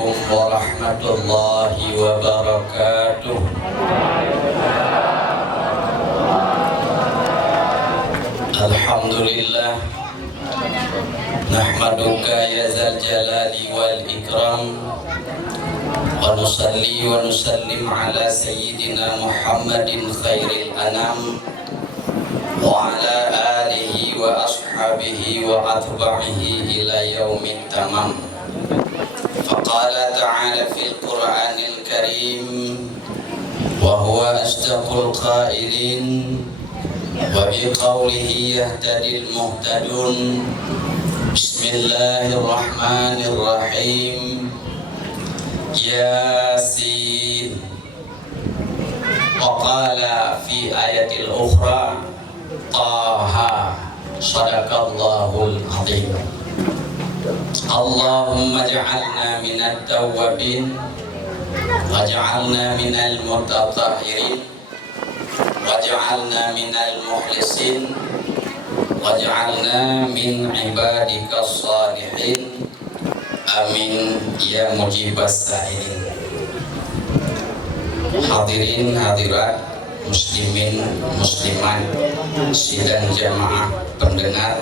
Assalamualaikum warahmatullahi wabarakatuh. Alhamdulillah, nahmaduka ya zal jalali wal ikram, wa nusalli wa nusallim ala sayyidina Muhammadin khairil anam wa ala alihi wa ashabihi wa atba'ihi ila yaumit tamam. Faqala ta'ala fil Qur'anil Karim wa huwa asdaqul qailin wa biqaulihi yahtadil muhtadun. Bismillahirrahmanirrahim. Yasin. Wa qala fi ayatil ukhra Taha. Sadaqallahul azim. Allahumma ja'alna minat tawwabin waj'alna minal mutatahhirin waj'alna minal mukhlisin waj'alna min ibadikas salihin. Amin ya mujibas sa'ilin. Hadirin hadirat, muslimin muslimat, sidang jamaah pendengar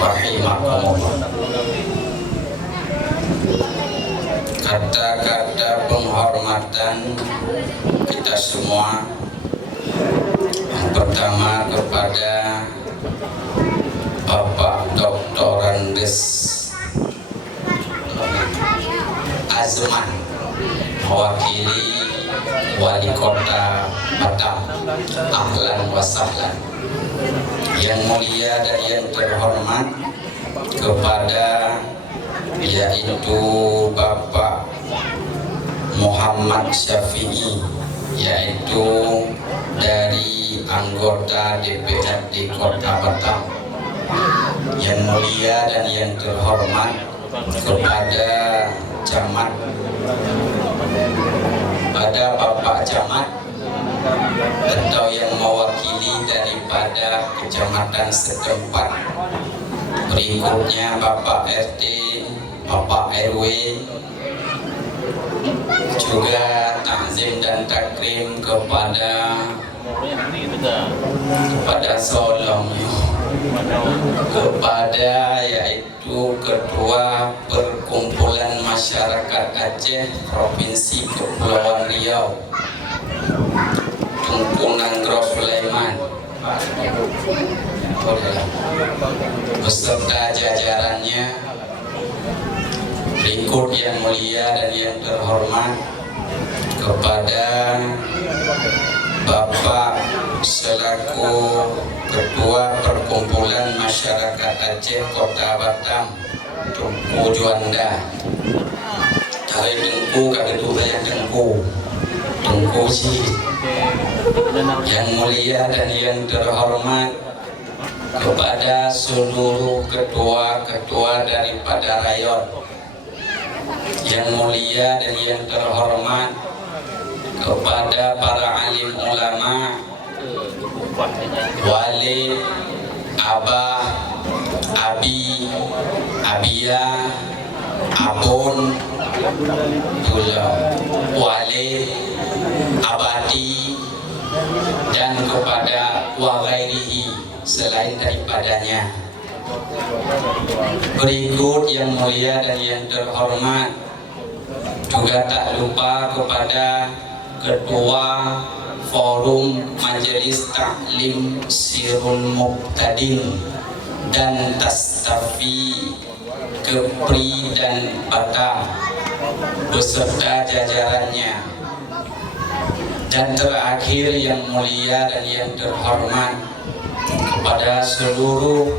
rahimakumullah. Kata-kata penghormatan kita semua, yang pertama kepada Bapak Dr. Andes Azman, mewakili Wali Kota Batam. Ahlan wa sahlan. Yang mulia dan yang terhormat kepada yaitu Bapak Muhammad Syafi'i, yaitu dari anggota DPRD Kota Batam. Yang mulia dan yang terhormat kepada camat, pada Bapak Camat atau yang mewakili daripada kecamatan setempat. Berikutnya Bapak RT, Bapak RW, juga takzim dan takrim kepada Solong, kepada yaitu Ketua Perkumpulan Masyarakat Aceh Provinsi Kepulauan Riau, Tunku Nanggro Sulaiman, beserta jajarannya. Berikut yang mulia dan yang terhormat kepada Bapak selaku Ketua Perkumpulan Masyarakat Aceh Kota Batam, Tunku Juanda. Dari Tunku kagak yang Tunku sih. Yang mulia dan yang terhormat kepada seluruh ketua-ketua daripada rayon. Yang mulia dan yang terhormat kepada para alim ulama, wali, abah, abi, abia, abun, pula wali, abadi, dan kepada waghairihi selain daripadanya. Berikut yang mulia dan yang terhormat juga tak lupa kepada Ketua Forum Majelis Taklim Sirul Muqtadin dan Tastafi Kepri dan Batam beserta jajarannya. Dan terakhir yang mulia dan yang terhormat kepada seluruh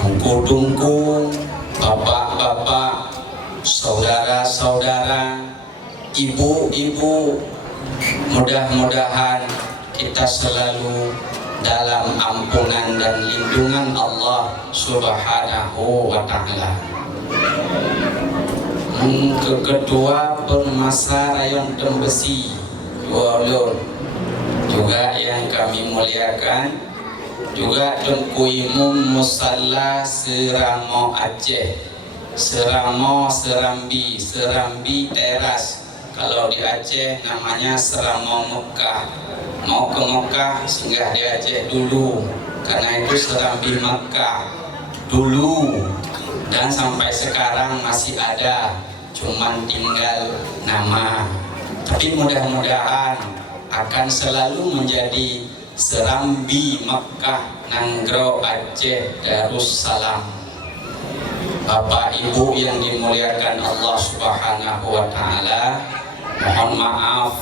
tungku-tungku, bapak-bapak, saudara-saudara, ibu-ibu, mudah-mudahan kita selalu dalam ampunan dan lindungan Allah Subhanahu wa ta'ala. Ketua Permasa Rayon Tembesi Walur juga yang kami muliakan, juga Tunku Imam Musalla Seramo Aceh Seramo, Serambi, Serambi teras. Kalau di Aceh namanya Seramo Mekah. Mau ke Mekah singgah di Aceh dulu, karena itu Serambi Mekah dulu. Dan sampai sekarang masih ada, cuman tinggal nama. Tapi mudah-mudahan akan selalu menjadi Serambi Mekah Nanggro Aceh Darussalam. Bapak Ibu yang dimuliakan Allah Subhanahu wa Ta'ala, mohon maaf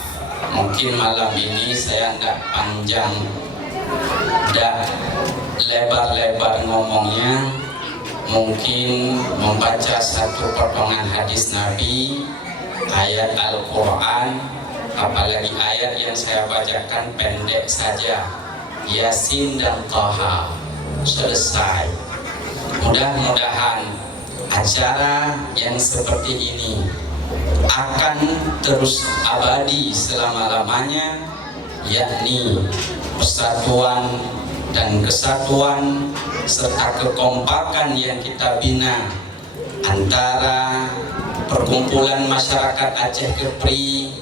mungkin malam ini saya tidak panjang, tidak lebar-lebar ngomongnya. Mungkin membaca satu potongan hadis Nabi, ayat Al-Quran, apalagi ayat yang saya bacakan pendek saja, Yasin dan Taha, selesai. Mudah-mudahan acara yang seperti ini akan terus abadi selama-lamanya, yakni persatuan dan kesatuan serta kekompakan yang kita bina antara perkumpulan masyarakat Aceh Kepri.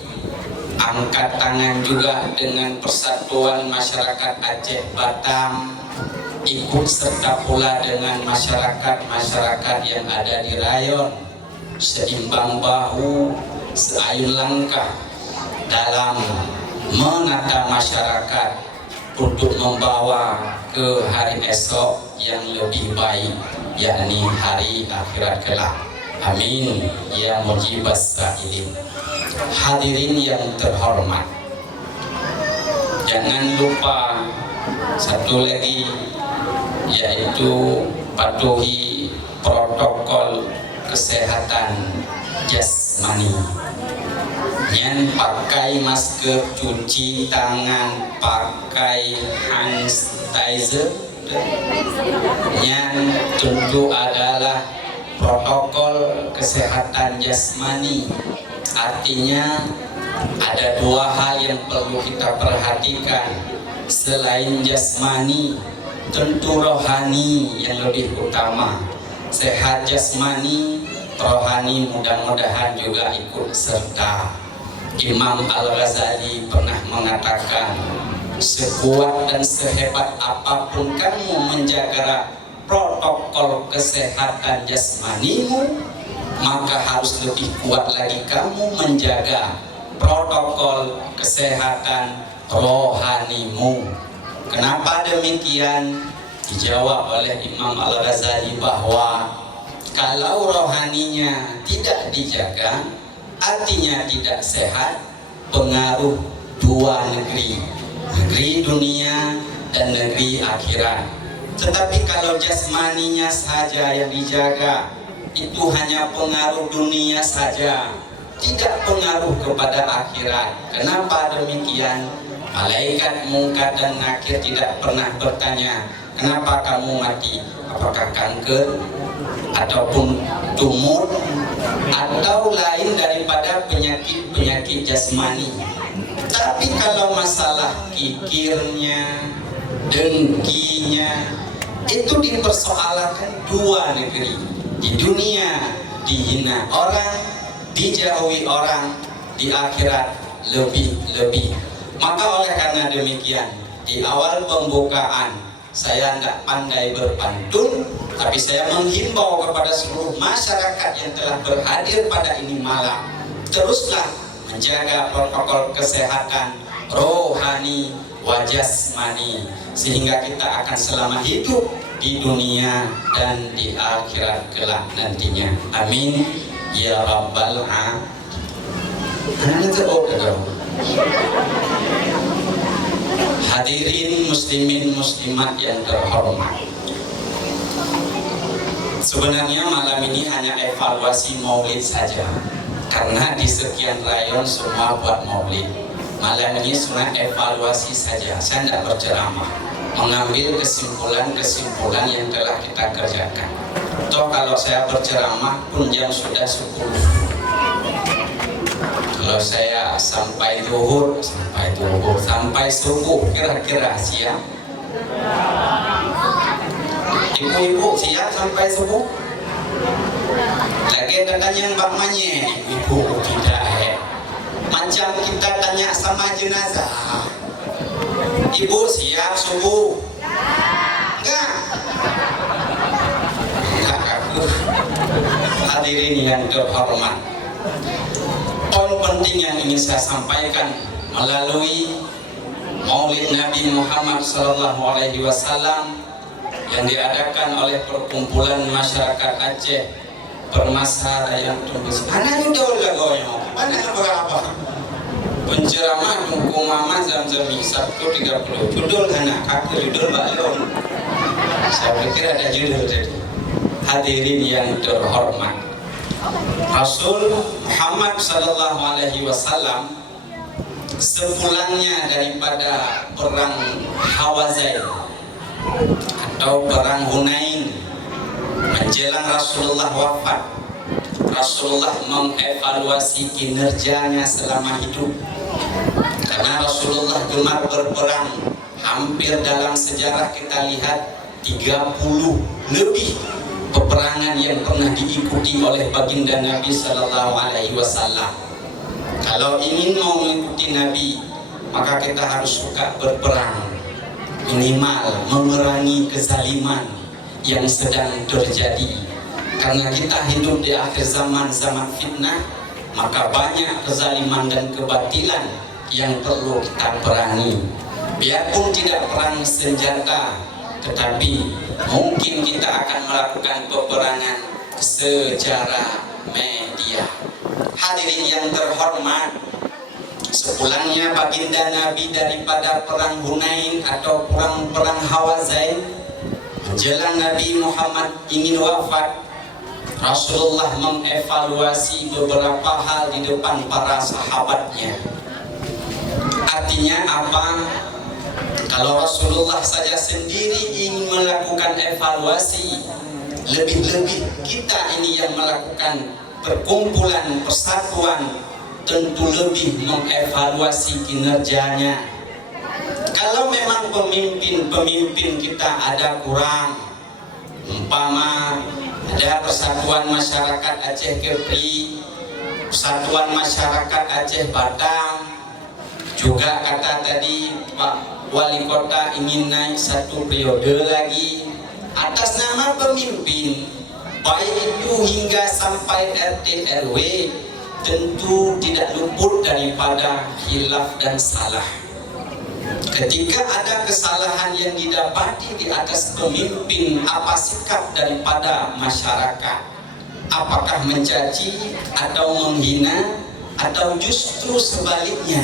Angkat tangan juga dengan persatuan masyarakat Aceh Batam, ikut serta pula dengan masyarakat-masyarakat yang ada di rayon, seimbang bahu, seayun langkah dalam menata masyarakat untuk membawa ke hari esok yang lebih baik, yakni hari akhirat kelak. Amin ya mujibas sa'ilin. Hadirin yang terhormat, jangan lupa satu lagi, yaitu patuhi protokol kesehatan jasmani. Yang pakai masker, cuci tangan, pakai hand sanitizer. Yang tentu adalah protokol kesehatan jasmani. Artinya ada dua hal yang perlu kita perhatikan. Selain jasmani, tentu rohani yang lebih utama. Sehat jasmani, rohani mudah-mudahan juga ikut serta. Imam Al-Ghazali pernah mengatakan, sekuat dan sehebat apapun kamu menjaga protokol kesehatan jasmanimu, maka harus lebih kuat lagi kamu menjaga protokol kesehatan rohanimu. Kenapa demikian? Dijawab oleh Imam Al-Ghazali bahwa kalau rohaninya tidak dijaga, artinya tidak sehat, pengaruh dua negeri, negeri dunia dan negeri akhirat. Tetapi kalau jasmaninya saja yang dijaga, itu hanya pengaruh dunia saja, tidak pengaruh kepada akhirat. Kenapa demikian? Malaikat Munkar dan Nakir tidak pernah bertanya, kenapa kamu mati? Apakah kanker ataupun tumor atau lain daripada penyakit jasmani. Tapi kalau masalah kikirnya, dengkinya, itu dipersoalkan dua negeri. Di dunia dihina orang, dijauhi orang, di akhirat lebih-lebih. Maka oleh karena demikian, di awal pembukaan saya tidak pandai berpantun, tapi saya menghimbau kepada seluruh masyarakat yang telah berhadir pada ini malam, teruslah menjaga protokol kesehatan rohani wa jasmani, sehingga kita akan selamat hidup di dunia dan di akhirat kelak nantinya. Amin ya rabbal alamin. Hadirin muslimin muslimat yang terhormat, sebenarnya malam ini hanya evaluasi maulid saja, karena di sekian rayon semua buat maulid. Malam ini cuma evaluasi saja, saya tidak berceramah, mengambil kesimpulan-kesimpulan yang telah kita kerjakan. Toh kalau saya berceramah pun jam sudah 10. Kalau saya sampai zuhur, sampai subuh, kira-kira siap? Ibu-ibu siap sampai subuh? Lagi tanya bang manye, ibu tidak macam kita tanya sama jenazah, ibu siap subuh? Enggak. Hadirin yang terhormat, poin penting yang ingin saya sampaikan melalui Maulid Nabi Muhammad SAW yang diadakan oleh perkumpulan masyarakat Aceh Permasa yang Tumbus. Anak judul lagonya, mana berapa? Penceramah Tungku Mama Zamzami Sabtu 30. Judul anak kakak judul balon. Saya pikir ada judul tadi. Hadirin yang terhormat, Rasul Muhammad SAW sepulangnya daripada perang Hawazin atau perang Hunain, menjelang Rasulullah wafat, Rasulullah mengevaluasi kinerjanya selama hidup. Karena Rasulullah gemar berperang, hampir dalam sejarah kita lihat 30 lebih peperangan yang pernah diikuti oleh baginda Nabi SAW. Kalau ingin mau mengikuti Nabi, maka kita harus suka berperang, minimal memerangi kezaliman yang sedang terjadi. Karena kita hidup di akhir zaman, zaman fitnah, maka banyak kezaliman dan kebatilan yang perlu kita perangi. Biarpun tidak perang senjata, tetapi mungkin kita akan melakukan peperangan secara media. Hadirin yang terhormat, sepulangnya baginda Nabi daripada perang Hunain atau perang Hawazin, menjelang Nabi Muhammad ingin wafat, Rasulullah mengevaluasi beberapa hal di depan para sahabatnya. Artinya apa? Kalau Rasulullah saja sendiri ingin melakukan evaluasi, lebih-lebih kita ini yang melakukan perkumpulan persatuan tentu lebih mengevaluasi kinerjanya. Kalau memang pemimpin kita ada kurang, umpama ada Persatuan Masyarakat Aceh Kepri, Persatuan Masyarakat Aceh Batam, juga kata tadi Pak Wali Kota ingin naik 1 periode lagi, atas nama pemimpin, baik itu hingga sampai RT RW, tentu tidak luput daripada khilaf dan salah. Ketika ada kesalahan yang didapati di atas pemimpin, apa sikap daripada masyarakat? Apakah mencaci atau menghina atau justru sebaliknya?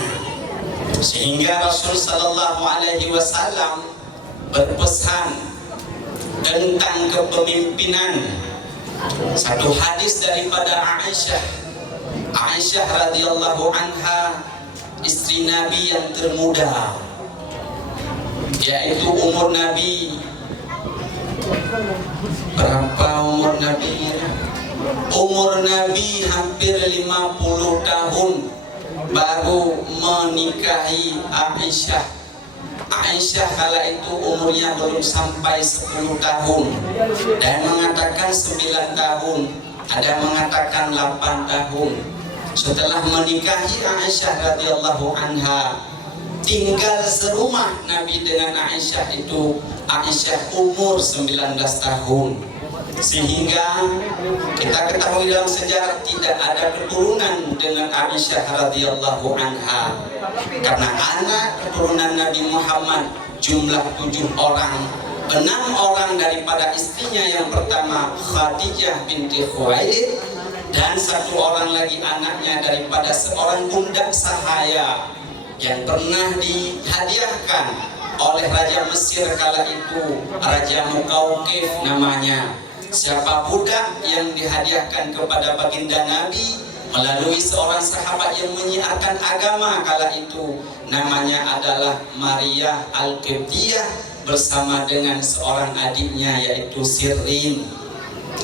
Sehingga Rasul Sallallahu Alaihi Wasallam berpesan tentang kepemimpinan. Satu hadis daripada Aisyah radhiyallahu anha, istri Nabi yang termuda, yaitu umur Nabi berapa umur Nabi? Umur Nabi hampir 50 tahun baru menikahi Aisyah. Aisyah kala itu umurnya belum sampai 10 tahun. Ada yang mengatakan 9 tahun, ada yang mengatakan 8 tahun. Setelah menikahi Aisyah radhiyallahu anha, tinggal serumah Nabi dengan Aisyah itu, Aisyah umur 19 tahun. Sehingga kita ketahui dalam sejarah tidak ada keturunan dengan Aisyah radhiyallahu anha. Karena anak keturunan Nabi Muhammad jumlah 7 orang, 6 orang daripada istrinya yang pertama Khadijah binti Khuwailid, dan 1 orang lagi anaknya daripada seorang budak sahaya yang pernah dihadiahkan oleh Raja Mesir kala itu, Raja Mukaukif namanya. Siapa budak yang dihadiahkan kepada baginda Nabi melalui seorang sahabat yang menyiarkan agama kala itu, namanya adalah Maria Al-Qibtiyah bersama dengan seorang adiknya yaitu Sirrin.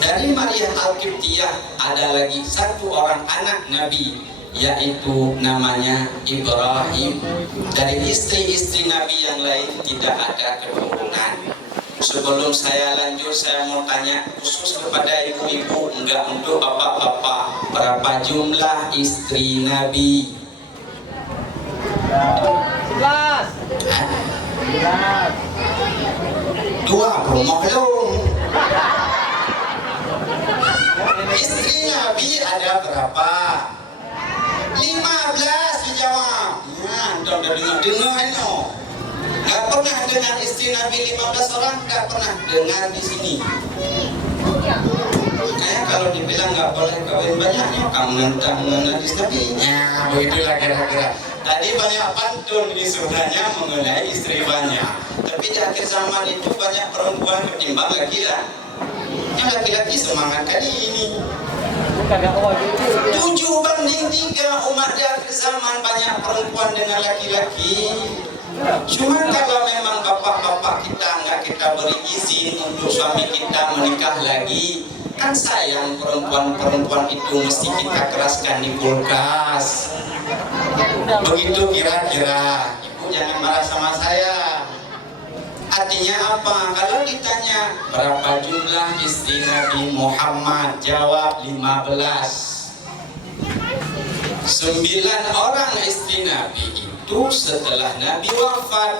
Dari Maria Al-Qibtiyah ada lagi 1 orang anak Nabi yaitu namanya Ibrahim. Dari istri-istri Nabi yang lain tidak ada keturunan. Sebelum saya lanjut, saya mau tanya khusus kepada ibu-ibu, enggak untuk bapak-bapak. Berapa jumlah istri Nabi? 11. Dua belum. Istri Nabi ada berapa? 15 dijawab. Nah, udah dengar ini. Gak pernah dengar istri Nabi 15 orang, gak pernah dengar di sini. Kalau dibilang gak boleh kawin banyaknya, kamu nentang hadis Nabi. Ya, begitulah kira-kira. Tadi banyak pantun ini sebenarnya mengenai istri banyak. Tapi di akhir zaman itu banyak perempuan ketimbang laki-laki. Yang laki-laki semangat kali ini. 7:3 umat di akhir zaman, banyak perempuan dengan laki-laki. Cuma kalau memang bapak-bapak kita nggak kita beri izin untuk suami kita menikah lagi, kan sayang perempuan-perempuan itu mesti kita keraskan di kulkas. Begitu kira-kira. Ibu jangan marah sama saya. Artinya apa? Kalau ditanya berapa jumlah istri Nabi Muhammad, jawab 15. 9 orang istri Nabi itu setelah Nabi wafat.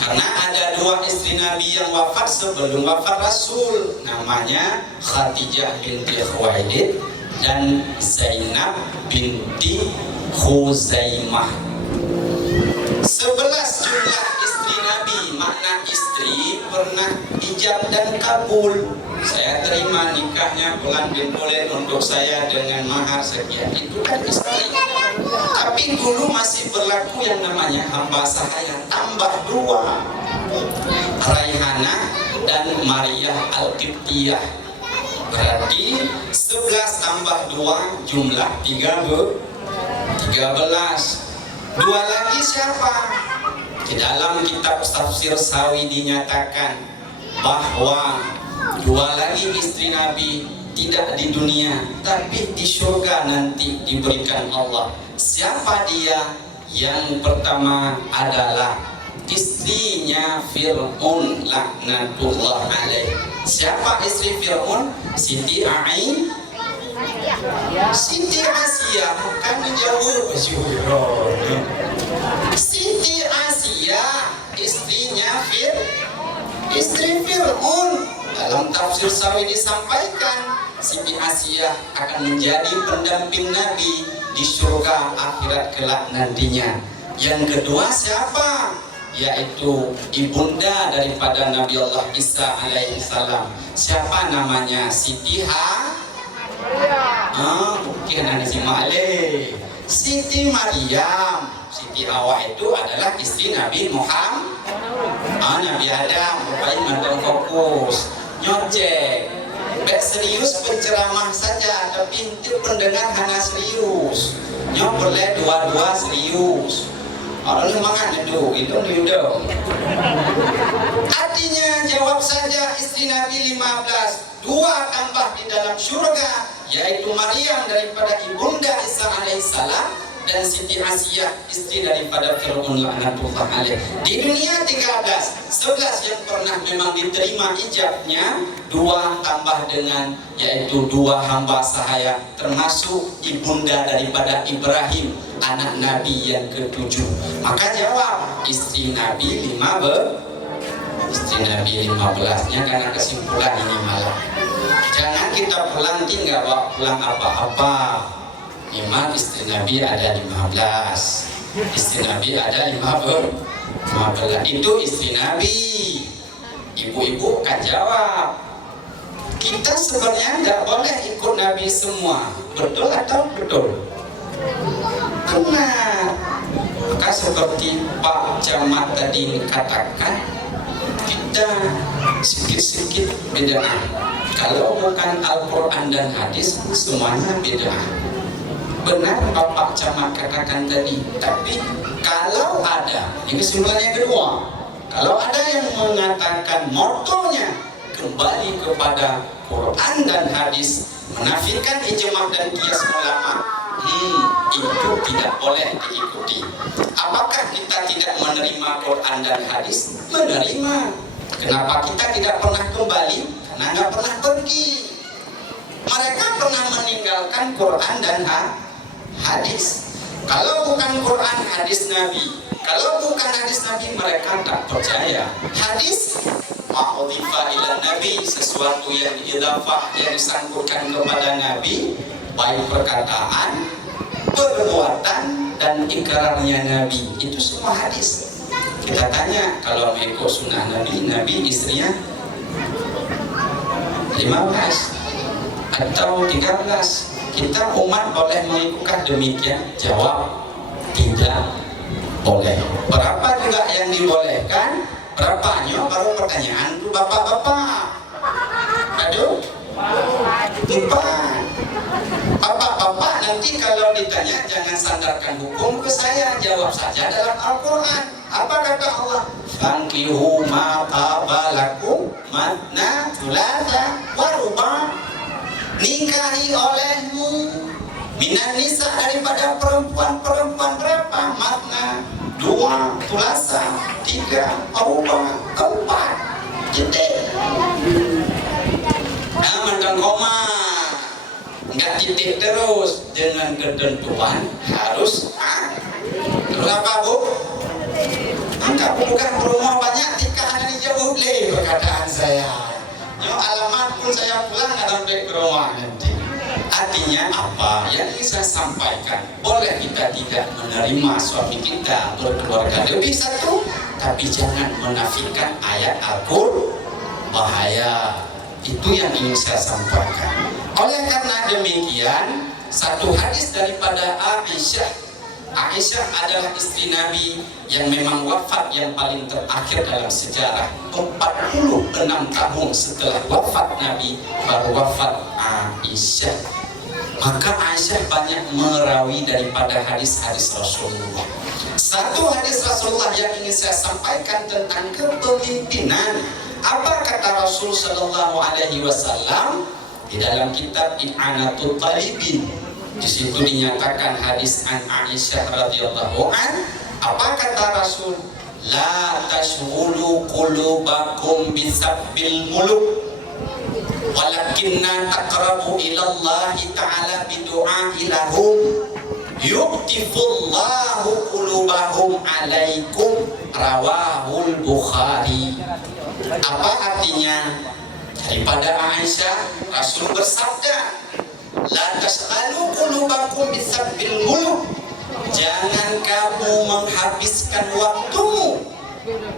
Karena ada 2 istri Nabi yang wafat sebelum wafat Rasul, namanya Khadijah binti Khuwailid dan Zainab binti Khuzaimah. 11 jumlah istri Nabi, makna istri pernah ijab dan kabul. Saya terima nikahnya bulan bin Bulan untuk saya dengan mahar sekian, itu kan istri. Tapi dulu masih berlaku yang namanya hamba sahaya, tambah 2, Raihana dan Maryah Al-Qibtiyah. Berarti 11 tambah 2 jumlah 13. 2 lagi siapa? Di dalam kitab tafsir Sawi dinyatakan bahwa 2 lagi istri Nabi tidak di dunia, tapi di surga nanti diberikan Allah. Siapa dia? Yang pertama adalah istrinya Fir'aun laknatullah alaih. Siapa istri Fir'aun? Siti Asia, kan jauh. Siti Asia, istrinya istri Fir'aun. Dalam tafsir Sawi disampaikan Siti Asia akan menjadi pendamping Nabi di surga akhirat kelak nantinya. Yang kedua siapa? Yaitu ibunda daripada Nabi Allah Isa alaihissalam. Siapa namanya? Siti bukan si Ma'ale, Siti Maryam. Siti Hawa itu adalah istri Nabi Muhammad. Nabi Adam. Rupanya mandang fokus nyocek. Gak serius penceramah saja, tapi itu pendengar hanya serius. Nyok boleh dua-dua serius. Orang lu mangan itu udah. Artinya jawab saja istri Nabi 15. 2 tambah di dalam surga, yaitu Maryam daripada ibunda Isa alaihissalam dan Siti Asia istri daripada Fir'aun laknatullah alaih. Di dunia 13, 11 yang pernah memang diterima ijabnya, 2 tambah dengan yaitu 2 hamba sahaya, termasuk ibunda daripada Ibrahim, anak Nabi yang ke-7. Maka jawab istri Nabi 15. Istri Nabi 15-nya karena kesimpulan ini malam. Jangan kita pulang tinggal bawa pulang apa-apa. Memang istri Nabi ada 15. Istri Nabi ada 15. Itu istri Nabi. Ibu-ibu kan jawab. Kita sebenarnya nggak boleh ikut Nabi semua. Betul atau betul? Benar. Maka seperti Pak Camat tadi katakan, kita sedikit-sedikit beda. Kalau bukan Al-Quran dan hadis, semuanya beda. Benar Bapak Camat katakan tadi. Tapi kalau ada, ini kesimpulannya kedua, kalau ada yang mengatakan motonya kembali kepada Quran dan hadis, menafikan ijma' dan qiyas ulama, itu tidak boleh diikuti. Apakah kita tidak menerima Quran dan hadis? Menerima. Kenapa kita tidak pernah kembali? Karena nggak pernah pergi. Mereka pernah meninggalkan Quran dan hadis. Kalau bukan Quran, hadis Nabi. Kalau bukan hadis Nabi, mereka tak percaya. Hadis ma'udhifa ila Nabi, sesuatu yang idhafah, yang disangkutkan kepada Nabi, baik perkataan, perbuatan, dan ikrarnya Nabi. Itu semua hadis. Kita tanya, kalau mengikut sunnah Nabi, Nabi istrinya 15 atau 13. Kita umat boleh mengikutkan demikian? Jawab, tidak boleh. Berapa juga yang dibolehkan? Berapanya? Baru pertanyaan tuh bapak-bapak. Aduh, 4. Bapak-bapak nanti kalau ditanya jangan sandarkan hukum ke saya, jawab saja dalam Al-Quran. Apa kata Allah? Fankihu ma qabalakum matna thulatha wa ruba'. Nikahi olehmu minan nisa, daripada perempuan-perempuan berapa? Matna 2, thulatha 3, ruba' 4. Titik. Mantan koma, nggak titik terus, dengan ketentuan harus apa bu? Enggak, bukan rumah banyak nikahan ini jauh le, perkataan saya. Yang alamat pun saya pulang nggak sampai ke rumah nanti. Artinya apa? Yang ingin saya sampaikan, boleh kita tidak menerima suami kita berkeluarga lebih satu, tapi jangan menafikan ayat Al-Qur'an. Bahaya. Itu yang ingin saya sampaikan. Oleh karena demikian, satu hadis daripada Aisyah. Aisyah adalah istri Nabi yang memang wafat yang paling terakhir dalam sejarah. 46 tahun setelah wafat Nabi baru wafat Aisyah. Maka Aisyah banyak merawi daripada hadis-hadis Rasulullah. Satu hadis Rasulullah yang ingin saya sampaikan tentang kepemimpinan. Apa kata Rasul Sallallahu Alaihi Wasallam di dalam kitab I'anatul Talibin? Di situ dinyatakan hadis an Aisyah radhiyallahu an. Apa kata Rasul? La tashghulu qulubakum bisabbil muluk, walakinna taqrabu ila Allah ta'ala bidu'a'i lahum yuqtifullahu qulubahum alaikum. Rawahul Bukhari. Apa artinya? Daripada Aisyah, Rasul bersabda, la tashghalu qulubakum bisabbil muluk. Jangan kamu menghabiskan waktumu,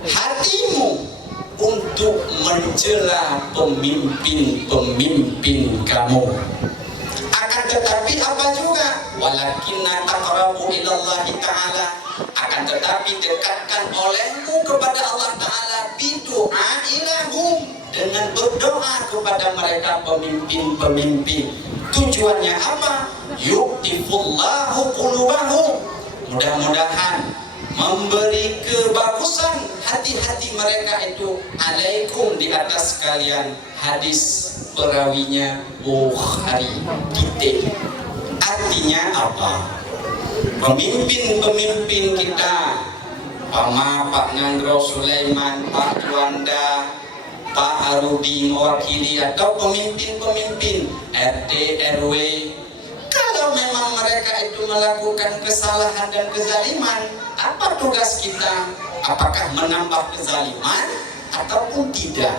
hatimu untuk mencela pemimpin-pemimpin kamu. Akan tetapi apa juga? Walakinna taqrabu ilallahi ta'ala. Akan tetapi dekatkan olehmu kepada Allah Ta'ala bidu'a ilahum, dengan berdoa kepada mereka pemimpin-pemimpin. Tujuannya apa? Yuktifullahu qulubahum. Mudah-mudahan memberi kebagusan hati-hati mereka itu. Alaikum, di atas kalian. Hadis perawinya Bukhari. Titik. Artinya apa? Pemimpin-pemimpin kita, Pak Ngandro Sulaiman, Pak Juanda, Pak Arudi mewakili, atau pemimpin-pemimpin RT RW, kalau memang mereka itu melakukan kesalahan dan kezaliman, apa tugas kita? Apakah menambah kezaliman ataupun tidak?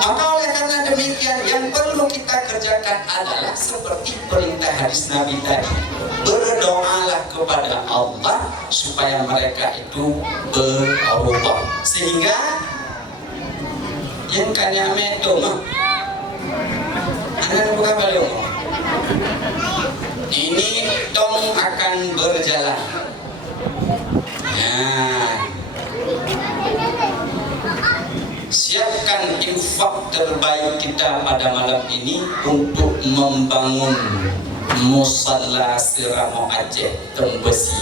Maka oleh karena demikian, yang perlu kita kerjakan adalah seperti perintah hadis Nabi tadi, berdoalah kepada Allah supaya mereka itu berubah, sehingga yang kanya meto mah anak bukan balik ini tong akan berjalan. Nah, siapkan infak terbaik kita pada malam ini untuk membangun musalla Siramo Aceh Tembesi.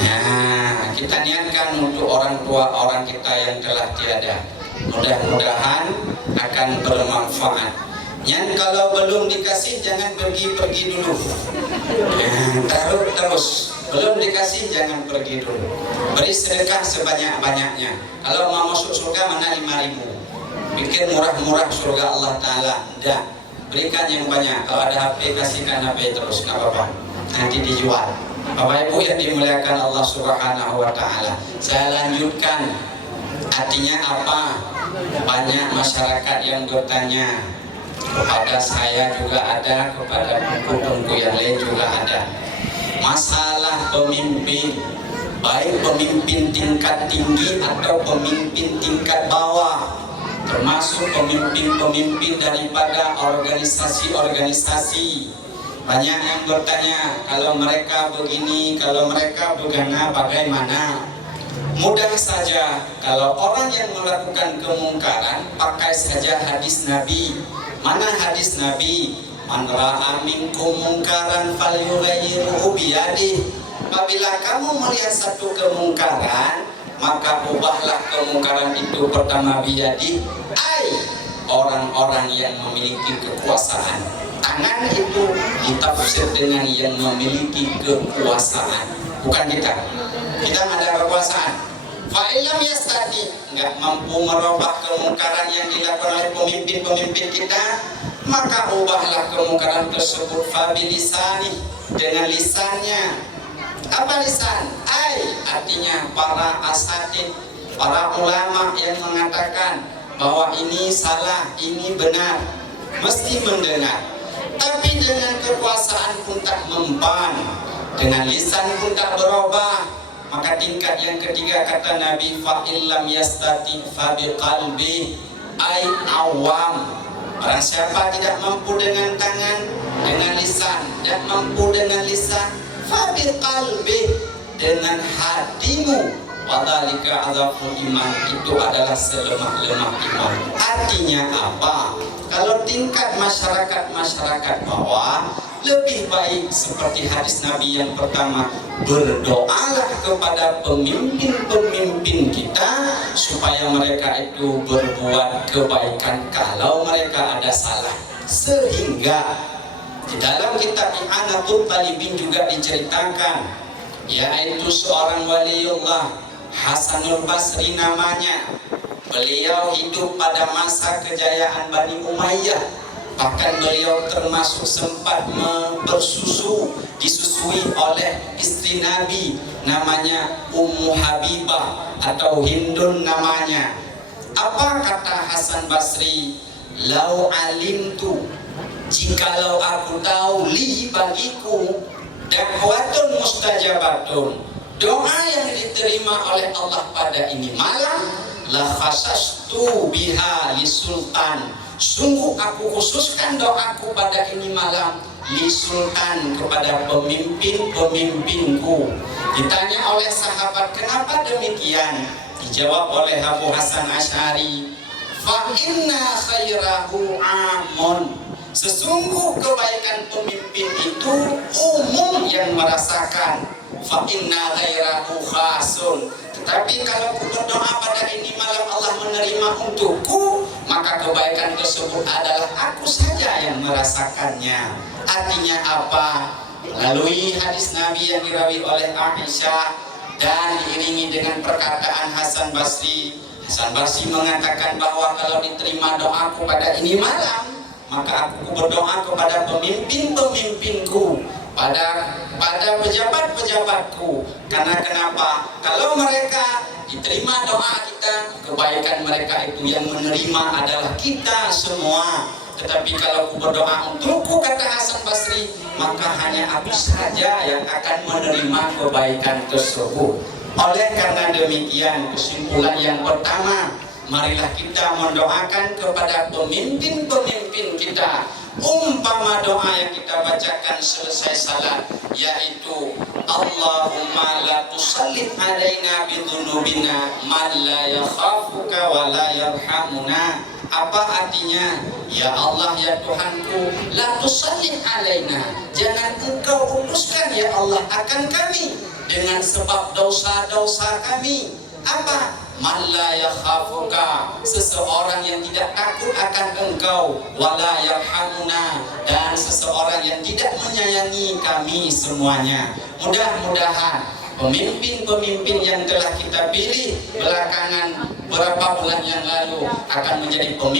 Nah, kita niatkan untuk orang tua orang kita yang telah tiada. Mudah-mudahan akan bermanfaat. Yang kalau belum dikasih jangan pergi dulu. Taruh terus. Belum dikasih jangan pergi dulu. Beri sedekah sebanyak-banyaknya. Kalau mau masuk surga mana 5.000. Pikir murah-murah surga Allah Ta'ala. Tidak. Berikan yang banyak. Kalau ada HP kasihkan HP terus, nggak apa-apa. Nanti dijual. Bapak Ibu yang dimuliakan Allah Subhanahu wa Ta'ala. Saya lanjutkan. Artinya apa? Banyak masyarakat yang bertanya. Kepada saya juga ada, kepada buku-buku yang lain juga ada. Masalah pemimpin, baik pemimpin tingkat tinggi atau pemimpin tingkat bawah, termasuk pemimpin-pemimpin daripada organisasi-organisasi. Banyak yang bertanya, kalau mereka begini, kalau mereka begana, bagaimana? Mudah saja, kalau orang yang melakukan kemungkaran, pakai saja hadis Nabi. Mana hadis Nabi? Man ra'a minkum mungkaran falyughayyirhu biyadihi. Apabila kamu melihat satu kemungkaran, maka ubahlah kemungkaran itu pertama biyadi. Orang-orang yang memiliki kekuasaan. Tangan itu ditafsir dengan yang memiliki kekuasaan, bukan kita. Kita nggak ada kekuasaan. Fa'ilam yastati, nggak mampu merubah kemungkaran yang dilakukan oleh pemimpin-pemimpin kita, maka ubahlah kemungkaran tersebut fabilisani, dengan lisannya. Apa lisan? Artinya para asatid, para ulama yang mengatakan bahwa ini salah, ini benar, mesti mendengar. Tapi dengan kekuasaan pun tak mempan, dengan lisan pun tak berubah. Maka tingkat yang ketiga kata Nabi, fa'illam yastati fabiqalbi, awam. Barang siapa tidak mampu dengan tangan, dengan lisan, tidak mampu dengan lisan, fabiqalbi, dengan hatimu. Wadhalika adzaful iman, itu adalah selemah-lemah iman. Artinya apa? Kalau tingkat masyarakat bawah, lebih baik seperti hadis Nabi yang pertama, berdoalah kepada pemimpin-pemimpin kita supaya mereka itu berbuat kebaikan kalau mereka ada salah. Sehingga di dalam kitab I'anatul Talibin juga diceritakan, yaitu seorang waliullah Hasanul Basri namanya. Beliau hidup pada masa kejayaan Bani Umayyah. Bahkan beliau termasuk sempat bersusu, disusui oleh istri Nabi, namanya Ummu Habibah atau Hindun namanya. Apa kata Hasan Basri? Lau alimtu, jikalau aku tahu, li bagiku dakwatun mustajabatun, doa yang diterima oleh Allah pada ini malam, la khasastu biha li sultan, sungguh aku khususkan doaku pada ini malam li sultan, kepada pemimpin-pemimpinku. Ditanya oleh sahabat, kenapa demikian? Dijawab oleh Abu Hasan Asy'ari, fa inna khairahu amun, sesungguh kebaikan pemimpin itu umum yang merasakan. Fa inna ghairahu khasun, tetapi kalau aku berdoa pada ini malam Allah menerima untukku, maka kebaikan tersebut adalah aku saja yang merasakannya. Artinya apa? Melalui hadis Nabi yang dirawi oleh Aisyah dan diiringi dengan perkataan Hasan Basri. Hasan Basri mengatakan bahwa kalau diterima doaku pada ini malam, maka aku berdoa kepada pemimpin-pemimpinku, pada pejabat-pejabatku. Karena kenapa? Kalau mereka diterima doa kita, kebaikan mereka itu yang menerima adalah kita semua. Tetapi kalau aku berdoa untukku, kata Hasan Basri, maka hanya aku saja yang akan menerima kebaikan tersebut. Oleh karena demikian, kesimpulan yang pertama, marilah kita mendoakan kepada pemimpin-pemimpin kita. Umpama doa yang kita bacakan selesai salat, yaitu Allahumma la tusallit alaina bidhunubina man la yakhafuka wa la yarhamuna. Apa artinya? Ya Allah, ya Tuhanku, la tusallit alaina, jangan engkau utuskan ya Allah akan kami dengan sebab dosa-dosa kami. Apa? man la yakhafuka, seseorang yang tidak takut akan engkau, wala yarhamuna, dan seseorang yang tidak menyayangi kami semuanya. Mudah-mudahan pemimpin-pemimpin yang telah kita pilih belakangan beberapa bulan yang lalu akan menjadi pemimpin